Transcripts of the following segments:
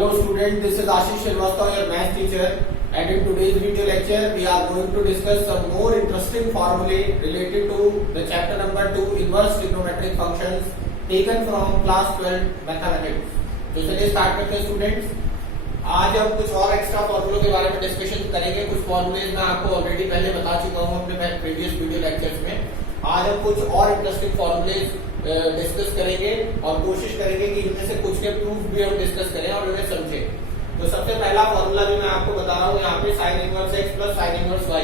Hello students, this is Ashish Shrivastava, your math teacher, and in today's video lecture we are going to discuss some more interesting formulae related to the chapter number 2 inverse trigonometric functions taken from class 12 mathematics. तो चलिए start करते हैं students. आज हम कुछ और extra फॉर्मूलों के बारे में डिस्कशन करेंगे। कुछ फॉर्मूलेज मैं आपको ऑलरेडी पहले बता चुका हूं अपने प्रीवियस वीडियो लेक्चर्स में। आज हम कुछ और इंटरेस्टिंग फॉर्मूलेज डिस्कस करेंगे और कोशिश करेंगे कि इनमें से कुछ के प्रूफ भी हम डिस्कस करें और उन्हें समझें। तो सबसे पहला फॉर्मूला जो मैं आपको बता रहा हूँ यहाँ पे sin inverse x plus sin inverse y,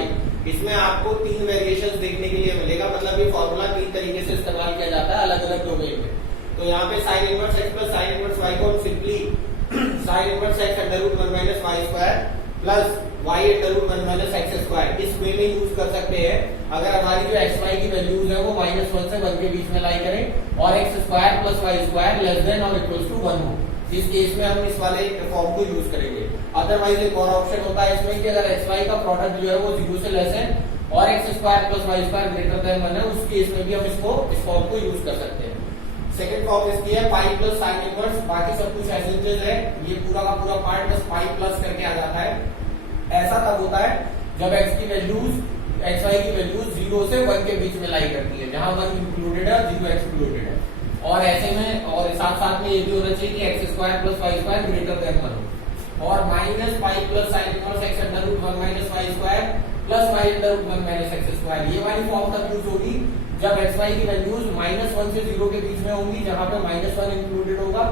इसमें आपको 3 वेरिएशंस देखने के लिए मिलेगा। मतलब ये फॉर्मूला 3 तरीके से इस्तेमाल किया जाता है अलग अलग डोमेन में। तो यहाँ पे sin inverse x plus sin inverse y को हम simply sin inverse x under root 1 minus y square plus y under root 1 minus x square इस वे में यूज कर सकते हैं अगर हमारी जो x y की वैल्यूज है वो -1 से 1 के बीच में लाई करें और x square plus y square less then और इक्वल्स टू 1 हो। इस केस में हम इस वाले फॉर्म को यूज करेंगे। अदरवाइज एक और ऑप्शन होता है इसमें कि अगर x y का प्रोडक्ट जो है वो 0 से लेस है और x square plus y square greater than 1 है, उस केस में भी हम इस फॉर्म को यूज कर सकते हैं। सेकंड फॉर्म इसकी है पाई प्लस साइन इनवर्स, बाकी सब कुछ ऐसे है, ये पूरा का पूरा पार्ट बस पाई प्लस करके आ जाता है। ऐसा तब होता है जब x की वैल्यूज x y की वैल्यूज 0 से 1 के बीच में लाई करती है, जहां 1 इंक्लूडेड है 0 एक्सक्लूडेड है। और ऐसे में और साथ साथ में ये भी होना चाहिए कि x square plus y square greater than 1 हो। और minus pi plus sine inverse x under root 1 minus y square plus y under root 1 minus x square, ये वाली फॉर्म तब यूज होगी जब x y की वैल्यूज -1 से 0 के बीच में होंगी, जहां पे -1 इंक्लूडेड होगा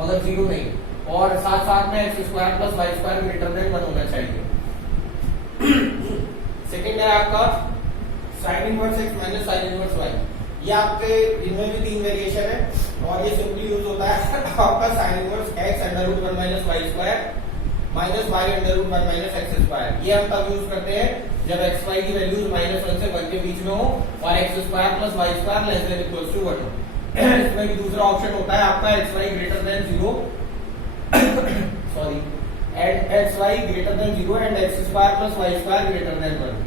मगर 0 नहीं। और साथ साथ में x square plus y square greater than 1 होना चाहिए। सेकंड है आपका sin inverse x minus sin inverse y, ये आपके इनमें भी 3 वेरिएशन है और ये सिंपली यूज होता है आपका sin inverse x under root 1 minus y square minus y under root 1 minus x square. ये हम तब यूज करते हैं जब x y की वैल्यूज -1 से 1 के बीच में हो और x square plus y square less than equals to 1 हो। इसमें भी दूसरा ऑप्शन होता है आपका x y greater than 0 sorry and x y greater than 0 and x square plus y square greater than 1।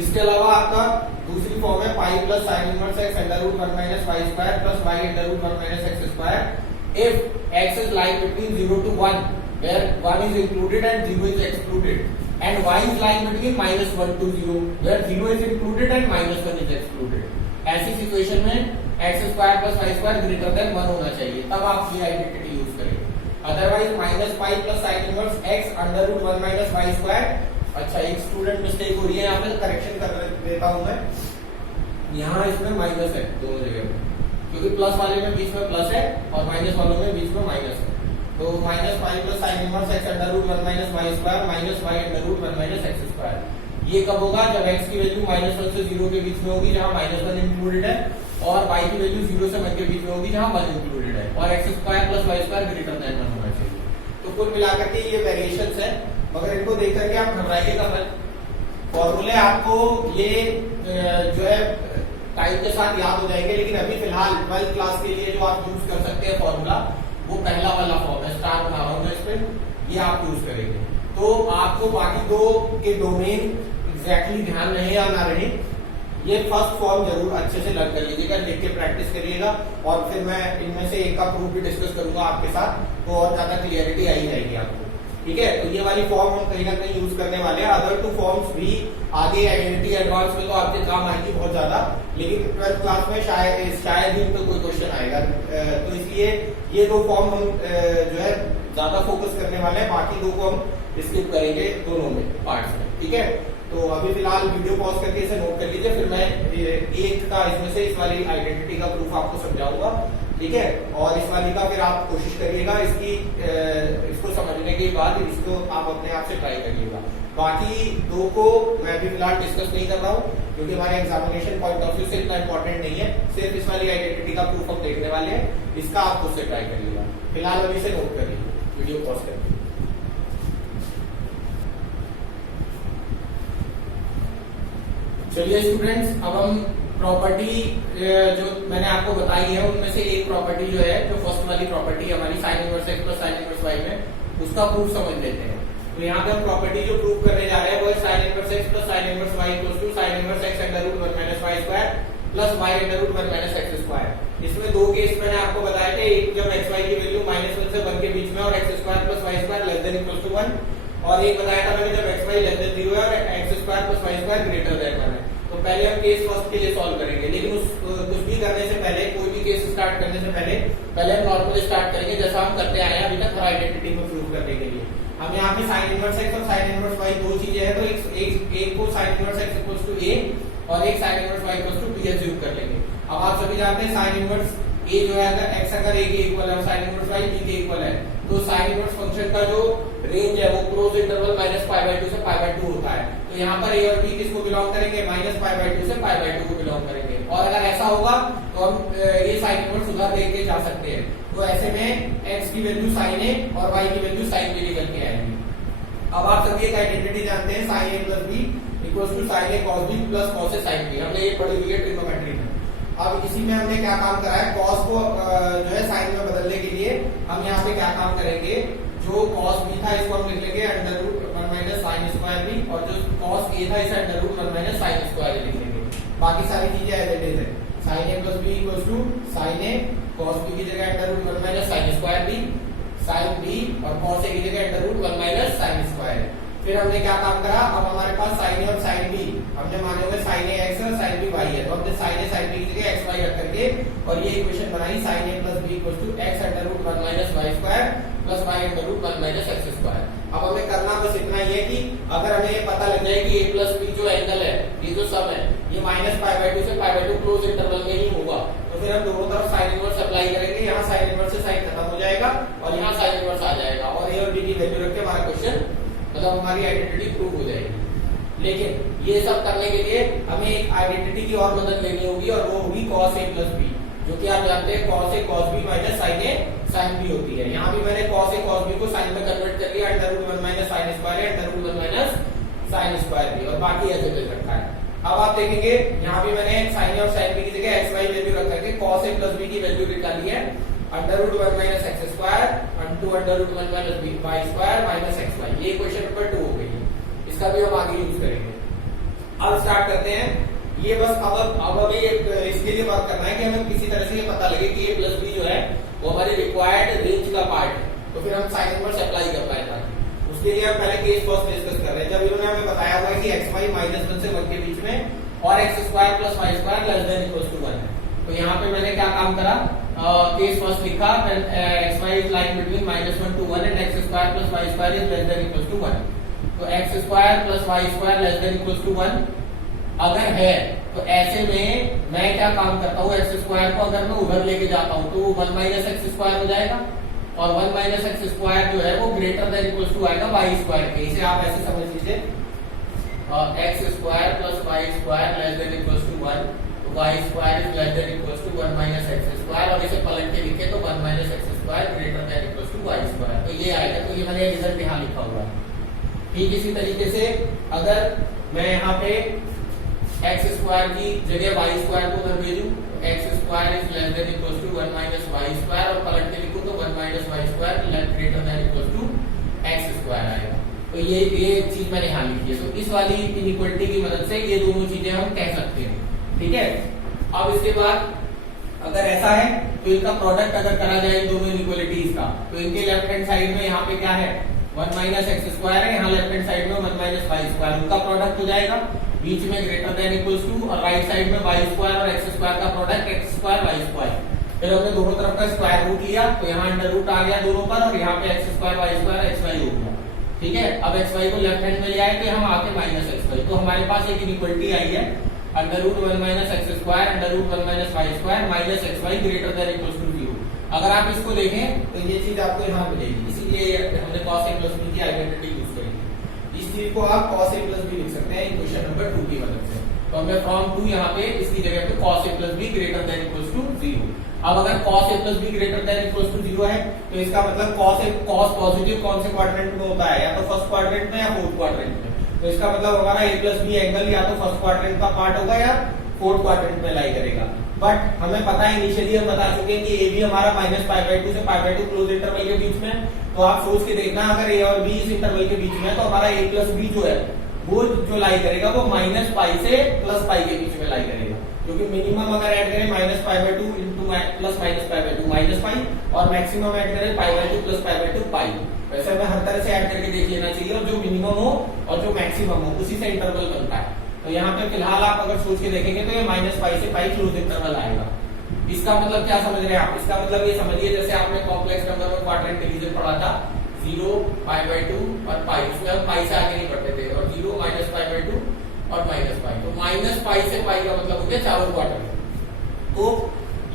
इसके अलावा आपका दूसरी फॉर्म है pi plus sine inverse x under root 1 minus y square plus y under root 1 minus x square if x is lying between 0 to 1 where 1 is included and 0 is excluded and y is lying between -1 to 0 where 0 is included and -1 is excluded। ऐसी situation में x square plus y square greater than 1 होना चाहिए, तब आप ये identity use करेंगे। Otherwise minus pi plus sine inverse x under root 1 minus y square. अच्छा, एक स्टूडेंट मिस्टेक हो रही है, यहाँ पे करेक्शन कर देता हूं मैं। यहाँ इसमें माइनस है दोनों जगह पे, क्योंकि प्लस वाले में बीच में प्लस है और माइनस वालों में बीच में माइनस है। तो minus pi plus sine inverse x under root 1 minus y square minus y under root 1 minus x square. ये कब होगा? जब x की वैल्यू -1 से 0 के बीच में होगी जहां -1 इंक्लूडेड है और y की वैल्यू 0 से 1 के बीच में होगी जहां 1 इंक्लूडेड है और x square plus y square greater than 1 होना चाहिए। तो कुल मिलाकर के ये वेरिएशंस है, मगर इनको देख करके आप घबराइएगा मत। फॉर्मूले आपको ये जो है टाइम के साथ याद हो जाएंगे, लेकिन अभी फिलहाल 12th क्लास के लिए जो आप यूज कर सकते हैं फॉर्मूला, वो पहला वाला फॉर्म है, स्टार बना रहा हूं मैं इस पे, ये आप यूज करेंगे। तो आपको बाकी दो के डोमेन एग्जैक्टली ध्यान रहे या ना रहे, ये फर्स्ट फॉर्म जरूर अच्छे से लर्न कर लीजिएगा, लिख के प्रैक्टिस करिएगा और फिर मैं इनमें से एक का प्रूफ भी डिस्कस करूंगा आपके साथ, तो और ज्यादा क्लियरिटी आई जाएगी आपको। ठीक है, तो ये वाली फॉर्म हम कहीं ना कहीं यूज करने वाले हैं। अदर 2 फॉर्म्स भी आगे आइडेंटिटी एडवांस में तो आपके काम आएगी बहुत ज्यादा, लेकिन 12th क्लास में शायद ही तो कोई क्वेश्चन आएगा। तो इसलिए ये 2 फॉर्म हम जो है ज्यादा फोकस करने वाले हैं, बाकी 2 को हम स्किप करेंगे दोनों में पार्ट्स में। ठीक है, तो अभी फिलहाल वीडियो पॉज करके इसे नोट कर लीजिए, फिर मैं एक का इसमें से इस वाली आइडेंटिटी का प्रूफ आपको समझाऊंगा। ठीक है, और इस वाली का फिर आप कोशिश करिएगा इसको समझने के बाद इसको आप अपने आप से ट्राई करिएगा। बाकी 2 को मैं अभी फिलहाल डिस्कस नहीं कर रहा हूँ क्योंकि हमारे एग्जामिनेशन पॉइंट ऑफ व्यू से इतना इंपॉर्टेंट नहीं है। सिर्फ इस वाली आइडेंटिटी का प्रूफ हम देखने वाले हैं, इसका आप खुद से ट्राई करिएगा। फिलहाल अभी से नोट कर लीजिए, वीडियो पॉज करके। चलिए स्टूडेंट्स, अब हम प्रॉपर्टी जो मैंने आपको बताई है उनमें से एक प्रॉपर्टी जो है, जो फर्स्ट वाली प्रॉपर्टी हमारी sign inverse x plus sine inverse y में, उसका प्रूफ समझ लेते हैं। तो यहाँ पे हम प्रॉपर्टी जो प्रूव करने जा रहे हैं वो है sine inverse x plus sine inverse y equals to sine inverse x under root 1 minus y square plus y under root 1 minus x square. इसमें दो केस मैंने आपको बताए थे, एक जब एक्स वाई की वैल्यू -1 से 1 के बीच में और x square plus y square less than equal to 1, और एक बताया था मैंने जब एक्स वाई लेस देन 0 है और x square plus y square greater than 1 है। तो पहले हम केस फर्स्ट के लिए सॉल्व करेंगे, लेकिन कुछ भी करने से पहले, कोई भी केस स्टार्ट करने से पहले हम नॉर्मल स्टार्ट करेंगे जैसा हम करते आए हैं अभी तक हर आइडेंटिटी को प्रूव करने के लिए। हम यहाँ पे साइन इनवर्स एक्स और साइन इनवर्स वाई दो चीजें हैं, तो एक को sine inverse x equals to a और एक sine inverse y equals to b assume कर लेंगे। अब आप सभी जानते हैं साइन इनवर्स ए जो है अगर एक्स अगर ए के इक्वल है और साइन इनवर्स वाई बी के इक्वल है, तो साइन इनवर्स फंक्शन का जो रेंज है वो क्लोज इंटरवल -π/2 से π/2 होता है। तो यहाँ पर ए और बी किसको बिलोंग करेंगे, -π/2 से π/2 को बिलोंग करेंगे। और अगर ऐसा होगा तो हम ये साइन इनवर्स उधर लेके जा सकते हैं। तो ऐसे में x की वैल्यू sin a और y की वैल्यू sin b निकल के आएगी। अब आप सभी एक आइडेंटिटी जानते हैं sin a plus b equals to sin a cos b plus cos a sin b, हमने ये पढ़ी हुई है ट्रिग्नोमेट्री में। अब इसी में हमने क्या काम करा है, cos को जो है sin में बदलने के लिए हम यहाँ पे क्या काम करेंगे, जो cos b था इसको हम लिख लेंगे √1 minus sin square b, और जो cos a था इसे √1 minus sin square a लिख लेंगे। बाकी सारी चीजें एज इट इज है, sin a plus b equals to sin a, cos b की जगह √1 minus sin square b, sin b और cos a की जगह √1 minus sin square a। फिर हमने क्या काम करा, अब हमारे पास sin a और sin b हमने माने हुए sin a x और sin b y है, तो हमने sin a sin b की जगह x y रख करके और ये इक्वेशन बनाई sin a plus b equals to x √1 minus y square plus y √1 minus x square। अब हमें करना बस इतना ही है कि अगर हमें ये पता लग जाए कि a plus b जो एंगल है, ये जो सम है, ये -π/2 से π/2 क्लोज इंटरवल में ही होगा, तो फिर हम दोनों तरफ साइन इनवर्स अप्लाई करेंगे। यहाँ साइन इनवर्स से साइन खत्म हो जाएगा और यहाँ साइन इनवर्स आ जाएगा और a और b की वैल्यू रख के हमारा क्वेश्चन मतलब हमारी आइडेंटिटी प्रूव हो जाएगी। लेकिन ये सब करने के लिए हमें एक आइडेंटिटी की और मदद लेनी होगी और वो होगी cos a plus b, जो कि आप जानते हैं cos a cos b minus sin a sin b होती है। यहाँ भी मैंने cos a cos b को sin में कन्वर्ट कर लिया, √1 minus sin square a √1 minus sin square b, और बाकी ऐसे भी रखा है। अब आप देखेंगे यहाँ भी मैंने sin a और sin b की जगह x y वैल्यू रख करके cos a plus b की वैल्यू निकाली है, √1 minus x square into √1 minus y square minus xy। ये क्वेश्चन नंबर 2 हो गई है, इसका भी हम आगे यूज करेंगे। अब स्टार्ट करते हैं। ये बस अब हमें इसके लिए बात करना है कि हमें किसी तरह से ये पता लगे कि a plus b जो है वो हमारी रिक्वायर्ड रेंज का पार्ट है, तो फिर हम साइन इनवर्स अप्लाई कर पाए था। उसके लिए हम पहले केस फर्स्ट डिस्कस कर रहे हैं। जब इन्होंने हमें बताया हुआ है कि x y -1 से 1 के बीच में और x square plus y square less than equal to 1 है, तो यहाँ पे मैंने क्या काम करा, केस फर्स्ट लिखा, x y is lying between -1 to 1 and x square plus y square is less than equal to 1। तो x square plus y square less than equal to 1 अगर है तो ऐसे में मैं क्या काम करता हूँ, x स्क्वायर को अगर मैं उधर लेके जाता हूँ तो 1 माइनस एक्स स्क्वायर हो जाएगा और 1 माइनस एक्स स्क्वायर जो है वो ग्रेटर देन इक्वल टू आएगा y स्क्वायर के। इसे आप ऐसे समझ लीजिए, x square plus y square less than equal to 1, तो y square is less than equal to 1 minus x square, और इसे पलट के लिखे तो 1 minus x square greater than equal to y square, तो ये आएगा। तो ये मैंने रिजल्ट यहाँ लिखा हुआ है। ठीक इसी तरीके से अगर मैं यहाँ पे x स्क्वायर की जगह y स्क्वायर को उधर भेजूं, x square is less than equal to 1 minus y square, और पलट के लिखूं तो 1 minus y square greater than equal to x square आएगा। तो ये चीज मैंने यहाँ लिखी है। तो इस वाली इनइक्वालिटी की मदद से ये दोनों चीजें हम कह सकते हैं। ठीक है, अब इसके बाद अगर ऐसा है तो इनका प्रोडक्ट अगर करा जाए इन दोनों इनइक्वालिटीज का, तो इनके लेफ्ट हैंड साइड में यहाँ पे क्या है, 1 माइनस एक्स स्क्वायर है, यहाँ लेफ्ट हैंड साइड में 1 माइनस वाई स्क्वायर, उनका प्रोडक्ट हो जाएगा, बीच में ग्रेटर देन इक्वल्स टू, और राइट साइड में वाई स्क्वायर और एक्स स्क्वायर का product x square y square. फिर हमने दोनों तरफ का स्क्वायर रूट लिया तो यहाँ अंडर रूट आ गया दोनों पर, और यहाँ पे x square y square x y हो गया। ठीक है, अब एक्स वाई को लेफ्ट हैंड में ले आए तो हम आके माइनस एक्स वाई, तो हमारे पास एक इनइक्वालिटी आई है, under root 1 minus x square under root 1 minus y square minus x y greater than equals to 0। अगर आप इसको देखें तो ये चीज आपको यहाँ मिलेगी, इसीलिए हमने cos a plus b की आइडेंटिटी यूज करेंगे। इस चीज को आप cos a plus b लिख सकते हैं इक्वेशन नंबर 2 की मदद से। तो हमने फ्रॉम 2 यहाँ पे इसकी जगह पे cos a plus b greater than equals to 0। अब अगर cos a plus b greater than equals to 0 है तो इसका मतलब cos पॉजिटिव कौन से क्वाड्रेंट में होता है, या तो फर्स्ट क्वाड्रेंट में या फोर्थ क्वाड्रेंट में। तो इसका मतलब हमारा a plus b एंगल या तो फर्स्ट क्वाड्रेंट का पार्ट होगा या फोर्थ क्वाड्रेंट में लाई करेगा। बट हमें पता है, इनिशियली हम बता चुके हैं कि ए भी हमारा -π/2 से π/2 क्लोज इंटरवल के बीच में। तो आप सोच के देखना, अगर ए और बी इस इंटरवल के बीच में है तो हमारा a plus b जो है वो जो लाई करेगा वो माइनस पाई से प्लस पाई के बीच में लाई करेगा, क्योंकि मिनिमम अगर ऐड करें minus pi by 2 into plus minus pi by 2 minus pi, और मैक्सिमम ऐड करें पाई बाय 2 प्लस पाई बाय 2 पाई। वैसे हमें हर तरह से ऐड करके देख लेना चाहिए, और जो मिनिमम हो और जो मैक्सिमम हो उसी से इंटरवल बनता है। तो यहाँ पे फिलहाल आप अगर सोच के देखेंगे तो ये माइनस पाई से पाई क्लोज इंटरवल आएगा। इसका मतलब क्या समझ रहे हैं आप? इसका मतलब ये समझिए जैसे आपने कॉम्प्लेक्स नंबर में क्वाड्रेंट डिवीजन पढ़ा था, 0 पाई बाय 2 और पाई, उसमें हम पाई से आगे नहीं बढ़ते थे, और 0 माइनस पाई बाय 2 और माइनस पाई। तो माइनस पाई से पाई का मतलब हो गया चारों क्वाड्रेंट। तो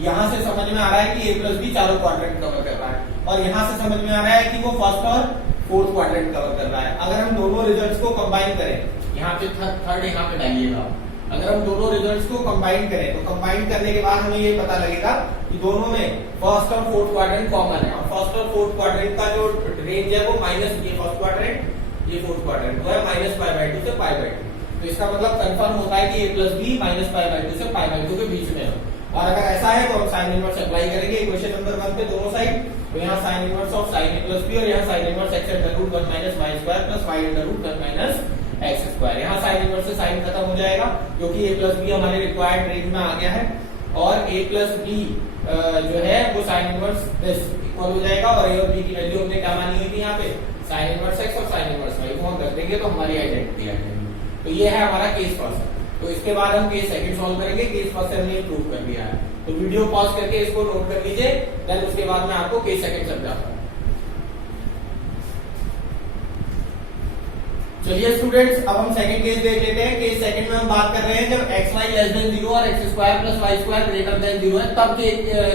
यहाँ से समझ में आ रहा है कि a प्लस बी चारों क्वाड्रेंट कवर कर रहा है, और यहाँ से समझ में आ रहा है कि वो फर्स्ट और फोर्थ क्वाड्रेंट कवर कर रहा है। अगर हम दोनों रिजल्ट्स को कंबाइन करें, यहाँ पे थर्ड यहाँ पे डालिएगा, अगर हम दोनों रिजल्ट्स को कंबाइन करें तो कंबाइन करने के बाद हमें ये पता लगेगा कि दोनों में फर्स्ट और फोर्थ क्वाड्रेंट कॉमन है, और फर्स्ट और फोर्थ क्वाड्रेंट का जो रेंज है वो माइनस, ये फर्स्ट क्वाड्रेंट ये फोर्थ क्वाड्रेंट वो है माइनस पाई बाय 2 से पाई बाय 2। तो इसका मतलब कंफर्म होता है कि a plus B minus pi by 2 से पाई बाय 2 के बीच में है। और अगर ऐसा है तो हम साइन इनवर्स अप्लाई करेंगे इक्वेशन नंबर 1 पे दोनों साइड। तो यहाँ sine inverse of sine a plus B, और यहाँ sine inverse x under root 1 minus y square plus y under root 1 minus x square. यहाँ साइन इनवर्स से साइन खत्म हो जाएगा क्योंकि a प्लस बी हमारे रिक्वायर्ड रेंज में आ गया है, और a प्लस बी जो है वो साइन इनवर्स इक्वल हो जाएगा, और a और b की वैल्यू हमने क्या मानी हुई थी यहाँ पे साइन इनवर्स x और साइन इनवर्स y को हम कर देंगे तो हमारी आइडेंटिटी आ जाएगी। तो ये है हमारा केस फर्स्ट। तो इसके बाद हम केस सेकंड सॉल्व करेंगे। केस फर्स्ट से हमने प्रूव कर दिया है, तो वीडियो पॉज करके इसको नोट कर लीजिए, देन उसके बाद मैं आपको केस सेकंड समझाता हूँ। चलिए स्टूडेंट्स, अब हम सेकंड केस देख लेते हैं। केस सेकंड में हम बात कर रहे हैं जब x y लेस देन 0 और x square plus y square greater than 0 है, तब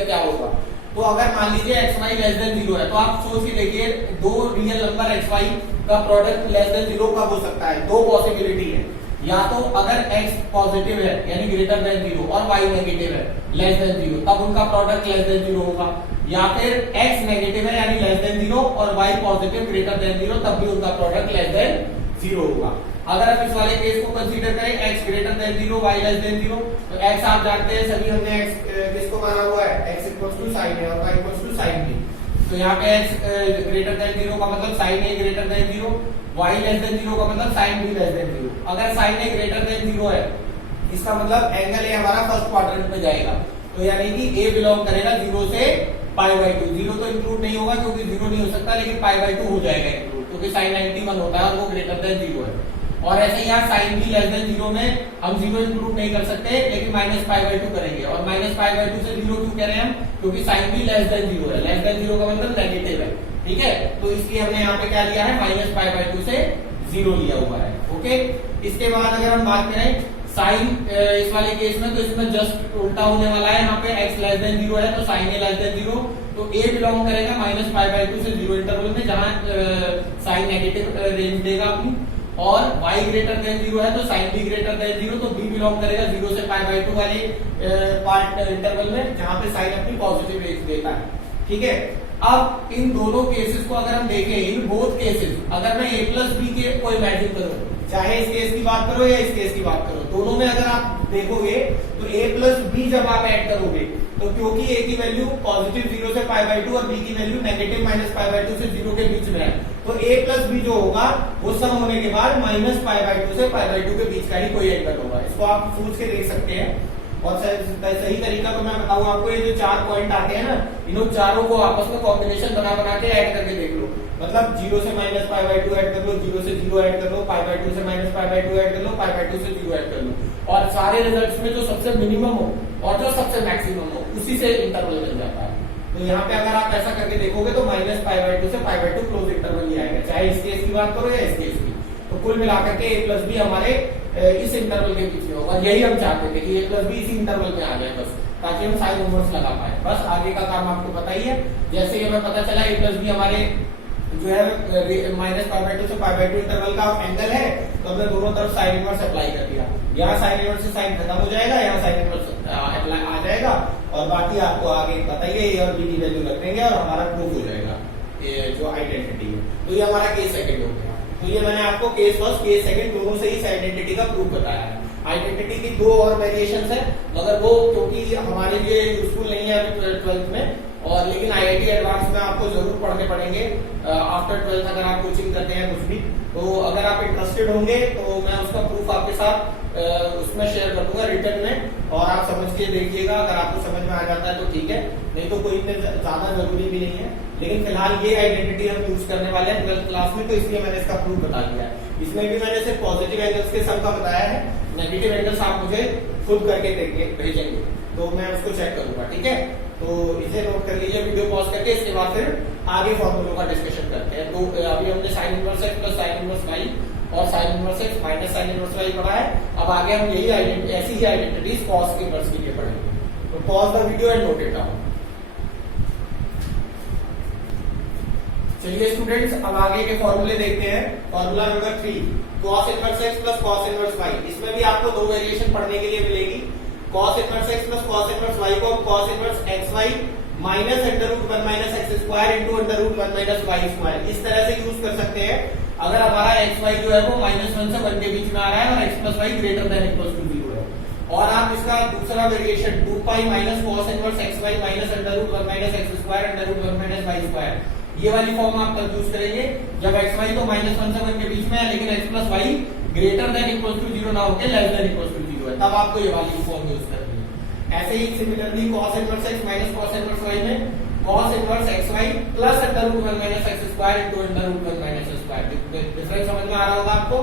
क्या होगा। तो अगर मान लीजिए x y लेस देन 0 है, तो आप सोच के देखिए दो रियल नंबर x y का प्रोडक्ट लेस देन 0 कब हो सकता है। दो पॉसिबिलिटी है, या तो अगर x पॉजिटिव है यानी ग्रेटर देन 0 और y नेगेटिव है लेस देन 0, तब उनका प्रोडक्ट लेस देन 0 होगा, या फिर x नेगेटिव है यानी लेस देन 0 और y पॉजिटिव ग्रेटर देन 0, तब भी उनका प्रोडक्ट लेस देन 0 होगा। अगर हम इस वाले केस को कंसीडर करें x greater than 0 y less than 0, तो x आप जानते हैं सभी हमने x किसको माना हुआ है, x equals to sin a और y equals to sin b। तो यहाँ पे x ग्रेटर देन 0 का मतलब sin a greater than 0, y less than 0 का मतलब sin b लेस देन 0। अगर sin a ग्रेटर देन 0 है, इसका मतलब एंगल a हमारा फर्स्ट क्वाड्रेंट में जाएगा, तो यानी कि a बिलोंग करेगा 0 से पाई बाय 2। 0 तो इंक्लूड नहीं होगा क्योंकि 0 नहीं हो सकता, लेकिन पाई बाय 2 हो जाएगा इंक्लूड, क्योंकि sin 91 होता है और वो ग्रेटर देन 0 है। और ऐसे ही यहाँ sin b लेस देन 0 में हम 0 इंक्लूड नहीं कर सकते, लेकिन माइनस पाई बाय 2 करेंगे, और माइनस पाई बाय 2 से 0 क्यों कह रहे हैं हम, क्योंकि sin b लेस देन 0 है, लेस देन 0 का मतलब नेगेटिव है, ठीक है। तो इसलिए हमने यहाँ पे क्या लिया है, माइनस पाई बाय 2 से 0 लिया हुआ है, ओके। इसके बाद अगर हम बात करें साइन इस वाले केस में, तो इसमें जस्ट उल्टा होने वाला है। यहाँ पे x लेस देन 0 है तो साइन a लेस देन 0, तो a बिलोंग करेगा माइनस पाई बाय 2 से 0 इंटरवल में, जहां साइन नेगेटिव रेंज देगा अपनी, और y ग्रेटर देन 0 है तो साइन b ग्रेटर देन 0, तो b बिलोंग करेगा 0 से पाई बाय 2 वाले पार्ट इंटरवल में, जहां पे साइन अपनी पॉजिटिव रेंज देता है, ठीक है। अब इन दोनों केसेस को अगर हम देखें, इन बोथ केसेस, अगर मैं a प्लस बी के को इमेजिन करूं, चाहे इस केस की बात करो या इस केस की बात करो, दोनों में अगर आप देखोगे तो a प्लस बी जब आप ऐड करोगे, तो क्योंकि a की वैल्यू पॉजिटिव 0 से पाई बाय 2 और b की value negative minus pi by 2 से 0 के बीच में है, तो a प्लस बी जो होगा वो सम होने के बाद माइनस पाई बाय 2 से पाई बाय 2 के बीच का ही कोई एंगल होगा। इसको आप सोच के देख सकते हैं, और सही तरीका तो मैं बताऊं आपको, ये जो 4 पॉइंट आते हैं ना, इन चारों को आपस में कॉम्बिनेशन बना के ऐड करके देख लो, मतलब 0 से माइनस पाई बाय 2 ऐड कर लो, 0 से 0 ऐड कर लो, पाई बाय 2 से माइनस पाई बाय 2 ऐड कर लो, पाई बाय 2 से 0 ऐड कर लो, और सारे रिजल्ट्स में जो सबसे मिनिमम हो और जो सबसे मैक्सिमम हो उसी से इंटरवल मिल जाता है। तो यहाँ पे अगर आप ऐसा करके देखोगे तो माइनस पाई बाय 2 से पाई बाय 2 क्लोज इंटरवल ही आएगा, चाहे इस केस की बात करो या इस केस की। तो कुल मिलाकर के a प्लस बी हमारे इस इंटरवल के बीच में होगा, यही हम चाहते थे कि a प्लस बी इसी इंटरवल में आ जाए बस, ताकि हम साइन इनवर्स लगा पाए। बस आगे का काम आपको पता ही है। जैसे हमें पता चला a प्लस बी हमारे जो है माइनस पाई बाय 2 से पाई बाय 2 इंटरवल का एंगल है, तो हमने दोनों तरफ साइन इनवर्स अप्लाई कर दिया। यहाँ साइन इनवर्स से साइन खत्म हो जाएगा, यहाँ साइन इनवर्स आ जाएगा, और बाकी आपको आगे बताइए a और b की वैल्यू रख देंगे और हमारा प्रूफ हो जाएगा ये जो आइडेंटिटी है। तो ये हमारा केस सेकंड हो गया। तो ये मैंने आपको केस फर्स्ट केस सेकंड दोनों से इस आइडेंटिटी का प्रूफ बताया है। आइडेंटिटी की दो और वेरिएशंस है, मगर वो क्योंकि हमारे लिए यूजफुल नहीं है अभी 12th में, और लेकिन IIT एडवांस में आपको जरूर पढ़ने पड़ेंगे आफ्टर 12th, अगर आप कोचिंग करते हैं कुछ भी, तो अगर आप इंटरेस्टेड होंगे तो मैं उसका प्रूफ आपके साथ उसमें शेयर कर दूंगा रिटर्न में, और आप समझ के देखिएगा। अगर आपको समझ में आ जाता है तो ठीक है, नहीं तो कोई ज्यादा जरूरी भी नहीं है। लेकिन फिलहाल ये आइडेंटिटी हम यूज करने वाले हैं 12th क्लास में, तो इसलिए मैंने इसका प्रूफ बता दिया है। इसमें भी मैंने सिर्फ पॉजिटिव एंगल्स के सम का बताया है, नेगेटिव एंगल्स आप मुझे खुद करके भेजेंगे तो मैं उसको चेक करूंगा, ठीक है। तो इसे नोट कर लीजिए वीडियो पॉज करके, इसके बाद फिर आगे फॉर्मूलों का डिस्कशन करते हैं। तो अभी हमने sine inverse x plus sine inverse y और sine inverse x minus sine inverse y पढ़ा है। अब आगे हम यही ऐसी ही आइडेंटिटीज कॉस के इनवर्स के लिए पढ़ेंगे। तो pause the video and note it down. चलिए स्टूडेंट्स, अब आगे के फॉर्मूले देखते हैं। Formula number 3, cos inverse x plus cos inverse y। इसमें भी आपको दो वेरिएशन पढ़ने के लिए मिलेगी। cos inverse x plus cos inverse y को cos inverse xy minus under root 1 minus x square into under root 1 minus y square, इस तरह से यूज कर सकते हैं। अगर हमारा xy जो है वो -1 से 1 के बीच में आ रहा है और x plus y greater than equal to 0 है। और आप इसका दूसरा variation 2 pi minus cos inverse xy minus under root 1 minus x square under root 1 minus y square, ये वाली फॉर्म आप तब यूज करेंगे जब xy तो -1 से 1 के बीच में है, लेकिन x plus y greater than equal to 0 ना होके लेस देन इक्वल टू 0 है, तब आपको ये वाली फॉर्म यूज करनी है। ऐसे ही similarly cos inverse x minus cos inverse y में cos inverse xy plus under root 1 minus x square into under root 1 minus square. Difference समझ में आ रहा होगा आपको।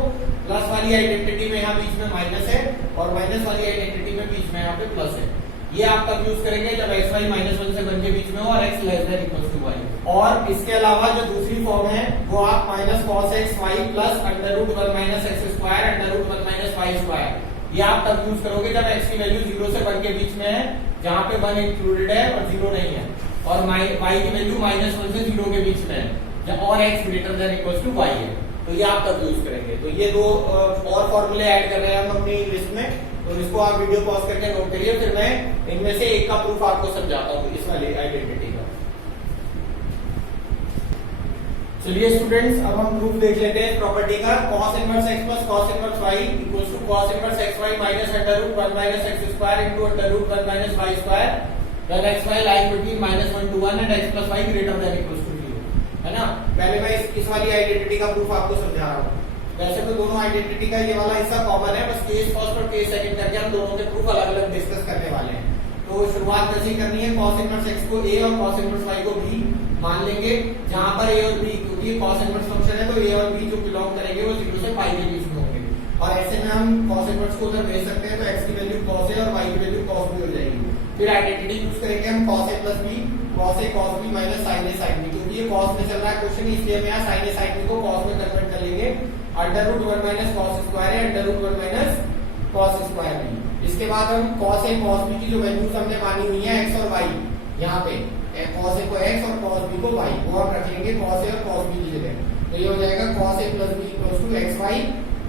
प्लस वाली आइडेंटिटी में यहाँ बीच में माइनस है और माइनस वाली आइडेंटिटी में बीच में यहाँ पे प्लस है। ये आप तब यूज करेंगे जब xy -1 से 1 के बीच में हो और x less than equal to y। और इसके अलावा जो दूसरी फॉर्म है वो आप minus cos xy plus under root 1 minus x square under root 1 minus y square, ये आप तब यूज करोगे जब x की वैल्यू 0 से 1 के बीच में है, जहां पे 1 इंक्लूडेड है और 0 नहीं है, और y की वैल्यू -1 से 0 के बीच में है और x greater than equal to y है, तो ये आप तब यूज करेंगे। तो ये दो और फॉर्मूले ऐड कर रहे हैं हम अपनी लिस्ट में, तो इसको आप वीडियो पॉज करके नोट करिए, फिर मैं इनमें से एक का प्रूफ आपको समझाता हूँ इस वाली आइडेंटिटी का। चलिए स्टूडेंट्स, अब हम प्रूफ देख लेते हैं प्रॉपर्टी का। cos inverse x plus cos inverse y equals to cos inverse xy minus under root 1 minus x square into under root 1 minus y square, then xy lies between -1 to 1 and x plus y greater than equals to 0, है ना। पहले मैं इस वाली identity का proof आपको समझा रहा हूँ। वैसे तो दोनों आइडेंटिटी का ये वाला हिस्सा कॉमन है, बस केस फर्स्ट और केस सेकंड करके हम दोनों के प्रूफ अलग अलग डिस्कस करने वाले हैं। तो शुरुआत कैसे करनी है, cos इनवर्स x को a और cos इनवर्स y को b मान लेंगे, जहां पर a और b, क्योंकि cos इनवर्स फंक्शन है तो a और b जो बिलोंग करेंगे वो 0 से पाई के बीच में होंगे, और ऐसे में हम cos इनवर्स को उधर भेज सकते हैं, तो x की वैल्यू cos a और y की वैल्यू cos b हो जाएगी। फिर आइडेंटिटी यूज करेंगे हम cos a plus b cos a cos b minus sin a sin b, क्योंकि ये cos में चल रहा है क्वेश्चन, इसलिए हम यहाँ sin a sin b को cos में कन्वर्ट कर लेंगे। Under root 1 minus cos square है under root 1 minus cos square b। इसके बाद हम cos a cos b की जो वैल्यूज हमने मानी हुई है x और y, यहाँ पे cos a को x और cos b को y, वो हम रख लेंगे cos a और cos b की जगह, तो ये हो जाएगा cos a plus b equals to xy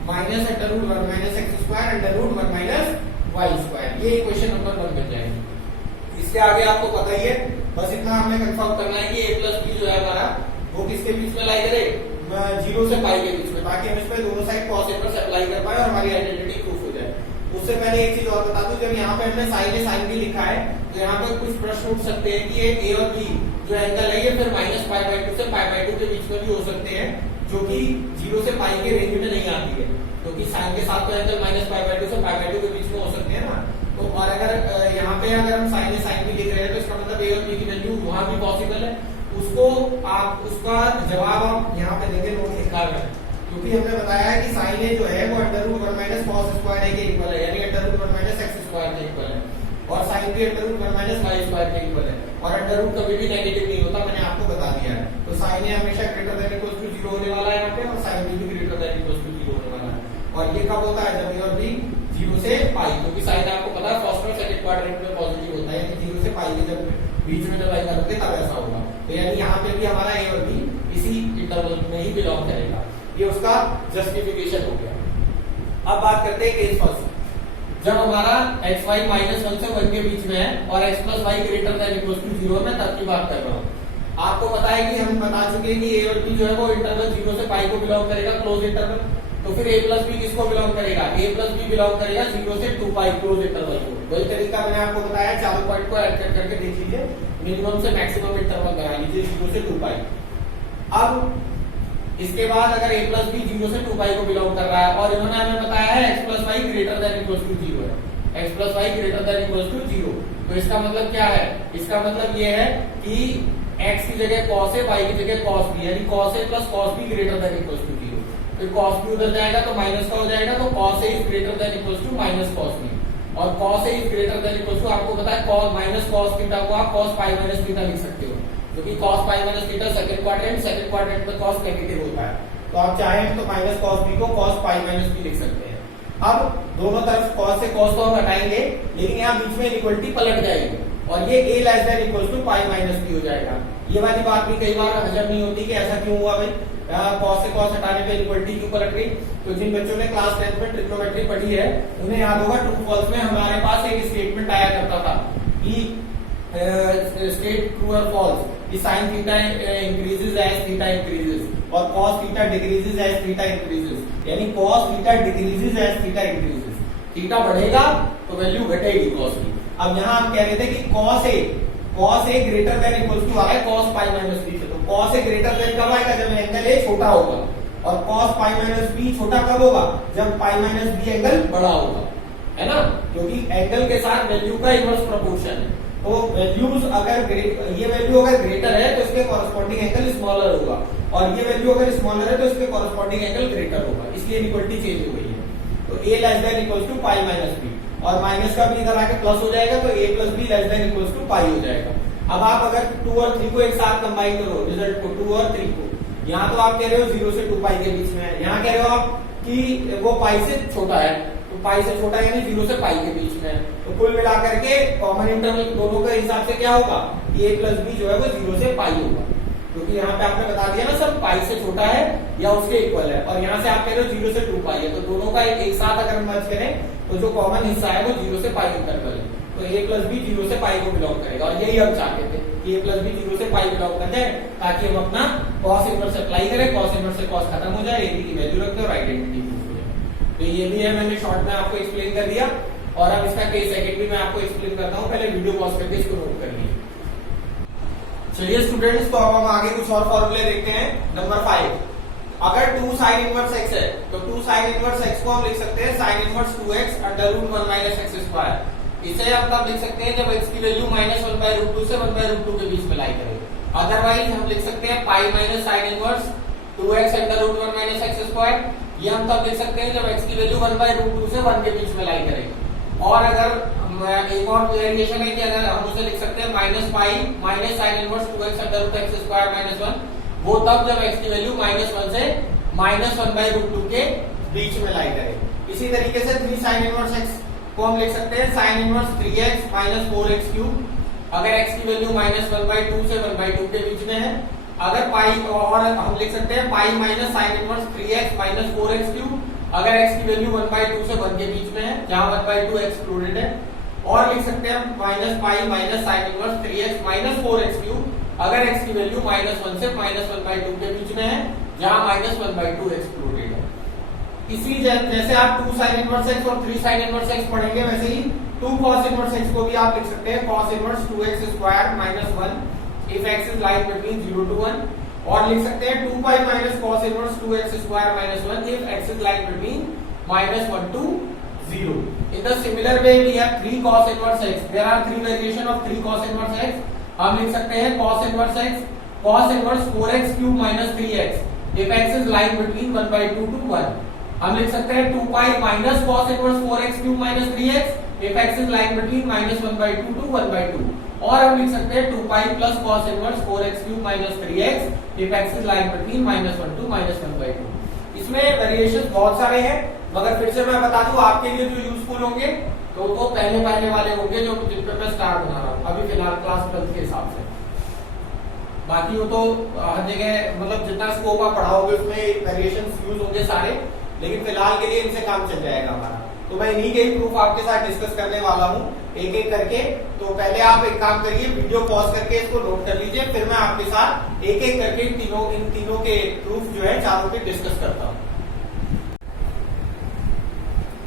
minus under root 1 minus x square under root 1 minus y square. ये इक्वेशन नंबर 1 बन जाएगी। इसके आगे आपको पता ही है, बस इतना हमें कंफर्म करना है कि a प्लस b जो है हमारा वो किसके बीच में लाई करे, 0 से पाई के बीच में, ताकि हम इस पे दोनों साइड cos इनवर्स अप्लाई कर पाए और हमारी आइडेंटिटी प्रूफ हो जाए। उससे पहले एक चीज और बता दूं, जब यहाँ पे हमने sin a sin b लिखा है तो यहाँ पे कुछ प्रश्न उठ सकते हैं कि ये a और b जो एंगल है ये फिर -π/2 से π/2 के बीच में भी हो सकते हैं, जो कि 0 से पाई के रेंज में नहीं आती है, क्योंकि sin के साथ तो एंगल -π/2 से π/2 के बीच में हो सकते हैं ना। तो और अगर यहाँ पे अगर हम sin a sin b लिख रहे हैं तो इसका मतलब a और b की वैल्यू वहां भी पॉसिबल है, उसको आप उसका जवाब आप यहाँ पे देंगे नोट लिखा है, क्योंकि हमने बताया है कि sin a जो है वो under root 1 minus cos square a के इक्वल है, यानी under root 1 minus x square के इक्वल है, और sin b under root 1 minus y square के इक्वल है, और अंडर रूट कभी भी नेगेटिव नहीं होता, मैंने आपको बता दिया है। तो sin a हमेशा ग्रेटर देन इक्वल टू 0 होने वाला है यहाँ पे, और sin b भी ग्रेटर देन इक्वल टू 0 होने वाला है। और ये कब होता है, जब a और b 0 से पाई, क्योंकि sin आपको पता है फर्स्ट और सेकंड क्वाड्रेंट में पॉजिटिव होता है, यानी 0 से पाई के जब बीच में जब आई करोगे तब ऐसा होगा। तो यानी यहाँ पे भी हमारा a और b इसी इंटरवल में ही बिलोंग करेगा, ये उसका जस्टिफिकेशन हो गया। अब बात करते हैं केस फर्स्ट, जब हमारा xy -1 से 1 के बीच में है और x plus y greater than equal to 0, मैं तब की बात कर रहा हूँ। आपको पता है कि हम बता चुके हैं कि a और b जो है वो इंटरवल 0 से पाई को बिलोंग करेगा, क्लोज इंटरवल, तो फिर a प्लस b किसको बिलोंग करेगा, a प्लस b बिलोंग करेगा 0 से 2 पाई क्लोज इंटरवल को। वही तरीका मैंने आपको बताया, चारों पॉइंट को ऐड करके देख लीजिए, मिनिमम से मैक्सिमम इंटरवल बना लीजिए 0 से 2 पाई। अब इसके बाद अगर a प्लस बी 0 से 2 पाई को बिलोंग कर रहा है और इन्होंने हमें बताया है x plus y greater than equal to 0 है, x plus y greater than equal to 0। तो इसका मतलब क्या है, इसका मतलब ये है कि x की जगह cos a, y की जगह cos b, यानी cos a plus cos b greater than equal to 0। फिर cos b उधर जाएगा तो माइनस का हो जाएगा, तो cos a is greater than equal to minus cos b, और cos a is greater than equal to आपको पता है cos माइनस cos थीटा को आप cos पाई माइनस थीटा लिख सकते हो, क्योंकि cos pi minus theta second quadrant में cos नेगेटिव होता है, तो आप चाहें तो माइनस cos b को cos पाई माइनस b लिख सकते हैं। अब दोनों तरफ cos से cos को हम हटाएंगे, लेकिन यहाँ बीच में इक्वलिटी पलट जाएगी और ये a less than equal to pi minus b हो जाएगा। ये वाली बात भी कई बार हजम नहीं होती कि ऐसा क्यों हुआ भाई, cos से cos हटाने पे इक्वलिटी क्यों पलट गई। तो जिन बच्चों ने क्लास 10 में ट्रिग्नोमेट्री पढ़ी है उन्हें याद होगा ट्रू फॉल्स में हमारे पास एक स्टेटमेंट आया करता था कि स्टेट ट्रू और फॉल्स कि sin theta increases as theta increases और cos theta decreases as theta increases, यानी cos theta decreases as theta increases. Theta बढ़ेगा तो वैल्यू घटेगी cos की। अब यहाँ हम कह रहे थे कि cos a greater than equal to आ रहा है cos पाई माइनस b से, तो cos a ग्रेटर देन कब आएगा, जब एंगल a छोटा होगा, और cos पाई माइनस b छोटा कब होगा, जब पाई माइनस b एंगल बड़ा होगा, है ना, क्योंकि एंगल के साथ वैल्यू का इनवर्स प्रोपोर्शन है। तो वैल्यूज अगर ये वैल्यू अगर ग्रेटर है तो इसके कॉरेस्पॉन्डिंग एंगल स्मॉलर होगा, और ये वैल्यू अगर स्मॉलर है तो इसके कॉरेस्पॉन्डिंग एंगल ग्रेटर होगा, इसलिए इक्वलिटी चेंज हो गई है। तो a less than equal to pi minus b, और माइनस का भी इधर आके प्लस हो जाएगा, तो a plus b less than equal to pi हो जाएगा। अब आप अगर 2 और 3 को एक साथ कंबाइन करो रिजल्ट को, 2 और 3 को, यहाँ तो आप कह रहे हो 0 से 2 पाई के बीच में है, यहाँ कह रहे हो आप कि वो पाई से छोटा है, तो पाई से छोटा यानी 0 से पाई के बीच में है, तो कुल मिलाकर के कॉमन इंटरवल दोनों के हिसाब से क्या होगा, a प्लस बी जो है वो 0 से पाई होगा, क्योंकि यहाँ पे आपने बता दिया ना सब पाई से छोटा है या उसके इक्वल है, और यहाँ से आप कह रहे हो 0 से 2 पाई है, तो दोनों का एक साथ अगर मर्ज करें तो जो कॉमन हिस्सा है वो 0 से पाई इंटरवल है, तो a प्लस बी 0 से पाई को बिलोंग करेगा, और यही हम चाहते थे कि a प्लस बी 0 से पाई बिलोंग कर जाए, ताकि हम अपना cos इनवर्स अप्लाई करें, cos इनवर्स से cos खत्म हो जाए, ab की वैल्यू रख दो और आइडेंटिटी प्रूफ हो जाए। तो ये भी है, मैंने शॉर्ट में आपको एक्सप्लेन कर दिया, और अब इसका केस सेकंड भी मैं आपको एक्सप्लेन करता हूँ, पहले वीडियो पॉज करके इसको नोट कर लीजिए। चलिए स्टूडेंट्स, तो अब हम आगे कुछ और फॉर्मूले देखते हैं। नंबर 5, अगर 2 sin इनवर्स x है तो 2 sin इनवर्स x को हम लिख सकते हैं sin inverse 2x under root 1 minus x square. इसे हम तब लिख सकते हैं जब x की वैल्यू -1/√2 से 1/√2 के बीच में लाई करें। अदरवाइज हम लिख सकते हैं pi minus sin inverse 2x under root 1 minus x square. ये हम तब लिख सकते हैं जब x की वैल्यू 1/√2 से 1 के बीच में लाई करें। और अगर एक और वेरिएशन है कि अगर हम उसे लिख सकते हैं minus pi minus sin inverse 2x under root x square minus 1, वो तब जब x की वैल्यू -1 से -1/√2 के बीच में लाई करें। इसी तरीके से 3 sin इनवर्स x को हम लिख सकते हैं sin inverse 3x minus 4x cube. अगर x की वैल्यू -1/2 से 1/2 के बीच में है। अगर पाई, और हम लिख सकते हैं pi minus sin inverse 3x minus 4x cube, अगर x की वैल्यू 1/2 से 1 के बीच में है, जहां 1/2 एक्सक्लूडेड है। और लिख सकते हैं minus pi minus sin inverse 3x minus 4x cube, अगर x की वैल्यू -1 से -1/2 के बीच में है, जहां -1/2 एक्सक्लूडेड है। इसी जैसे आप 2 sin इनवर्स x और 3 sin इनवर्स x पढ़ेंगे, वैसे ही 2 cos इनवर्स x को भी आप लिख सकते हैं cos inverse 2x square minus 1 if x is like between 0 to 1, और लिख सकते हैं 2 pi minus cos inverse 2x square minus 1 if x is like between -1 to 0. In the similar way we have 3 cos inverse x. There are 3 variation of 3 cos inverse x. हम लिख सकते हैं cos inverse x cos inverse 4x cube minus 3x if x is lying between 1/2 to 1. हम लिख सकते हैं 2 pi minus cos inverse 4x cube minus 3x if x is lying between -1/2 to 1/2. और हम लिख सकते हैं 2 pi plus cos inverse 4x cube minus 3x if x is lying between -1 to -1/2. इसमें वेरिएशन बहुत सारे हैं, मगर फिर से मैं बता दूं आपके लिए जो यूजफुल होंगे तो वो पहले वाले होंगे जो जिन पे मैं स्टार्ट बना रहा हूँ अभी फिलहाल क्लास 12 के हिसाब से। बाकी वो तो हर जगह मतलब जितना स्कोप आप पढ़ाओगे उसमें वेरिएशन यूज होंगे सारे, लेकिन फिलहाल के लिए इनसे काम चल जाएगा हमारा। तो मैं इन्हीं के ही प्रूफ आपके साथ डिस्कस करने वाला हूँ एक एक करके। तो पहले आप एक काम करिए, वीडियो पॉज करके इसको नोट कर लीजिए, फिर मैं आपके साथ एक एक करके इन तीनों के प्रूफ जो है चारों के डिस्कस करता हूँ।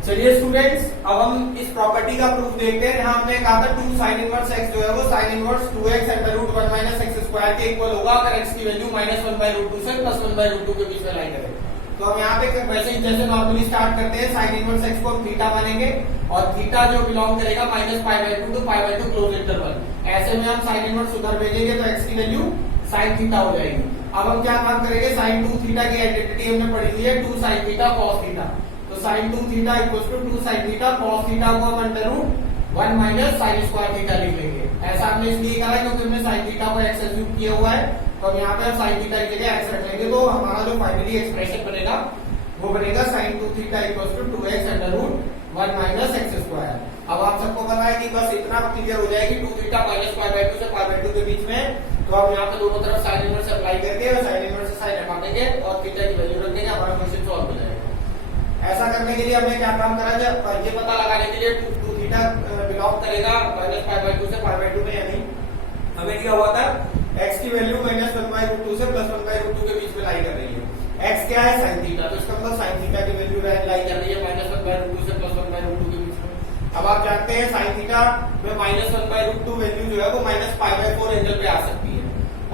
चलिए स्टूडेंट्स, अब हम इस प्रॉपर्टी का प्रूफ देखते हैं। यहाँ हमने कहा था 2 sin इनवर्स x जो है वो sin inverse 2x under root 1 minus x square के इक्वल होगा अगर x की वैल्यू -1/√2 से +1/√2 के बीच में लाई करें। तो हम यहाँ पे वैसे ही जैसे नॉर्मली स्टार्ट करते हैं, sin इनवर्स x को हम थीटा मानेंगे और थीटा जो बिलोंग करेगा -π/2 टू π/2 क्लोज इंटरवल। ऐसे में हम sin इनवर्स उधर भेजेंगे तो x की वैल्यू sin थीटा हो जाएगी। अब हम क्या काम करेंगे, sin 2 थीटा की आइडेंटिटी हमने पढ़ी हुई है 2 sin थीटा cos थीटा। तो sin 2 theta equals to 2 sin theta cos theta को हम under root 1 minus sin square theta लिख लेंगे। ऐसा हमने इसलिए कहा है क्योंकि हमने sin थीटा को x एज्यूम किया हुआ है, तो हम यहाँ पे sin थीटा की जगह x रख लेंगे। तो हमारा जो फाइनली एक्सप्रेशन बनेगा वो बनेगा sin 2 theta equals to 2x under root 1 minus x square. अब आप सबको पता है कि बस इतना क्लियर हो जाएगी 2 थीटा माइनस π/2 से π/2 के बीच में। तो हम यहाँ पे दोनों तरफ sin इनवर्स अप्लाई करके और sin इनवर्स से sin हटा देंगे और थीटा की वैल्यू रख देंगे, हमारा क्वेश्चन सॉल्व हो जाएगा। ऐसा करने के लिए हमने क्या काम करा, जब ये पता लगाने के लिए 2 थीटा बिलोंग करेगा -π/2 से π/2 में, यानी हमें क्या हुआ था x की वैल्यू -1/√2 से +1/√2 के बीच में लाई कर रही है। x क्या है sin थीटा, तो इसका मतलब sin थीटा की वैल्यू लाई कर रही है -1/√2 से +1/√2 के बीच में। अब आप जानते हैं sin थीटा में -1/√2 वैल्यू जो है वो -π/4 एंगल पे आ सकती है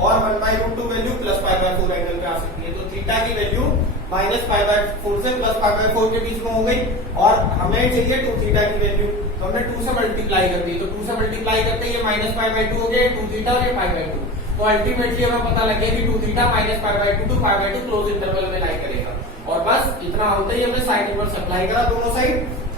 और 1/√2 वैल्यू +π/4 एंगल पे आ सकती है। तो थीटा की वैल्यू -π/4 से +π/4 के बीच में हो गई और हमें चाहिए 2 थीटा की वैल्यू, तो हमने 2 से मल्टीप्लाई कर दी। तो 2 से मल्टीप्लाई करते ये -π/2 हो गया 2 थीटा और ये π/2। तो अल्टीमेटली हमें पता लग गया कि 2 थीटा -π/2 टू π/2 क्लोज इंटरवल में लाई करेगा। और बस इतना होता ही हमने साइन इनवर्स अप्लाई करा दोनों साइड,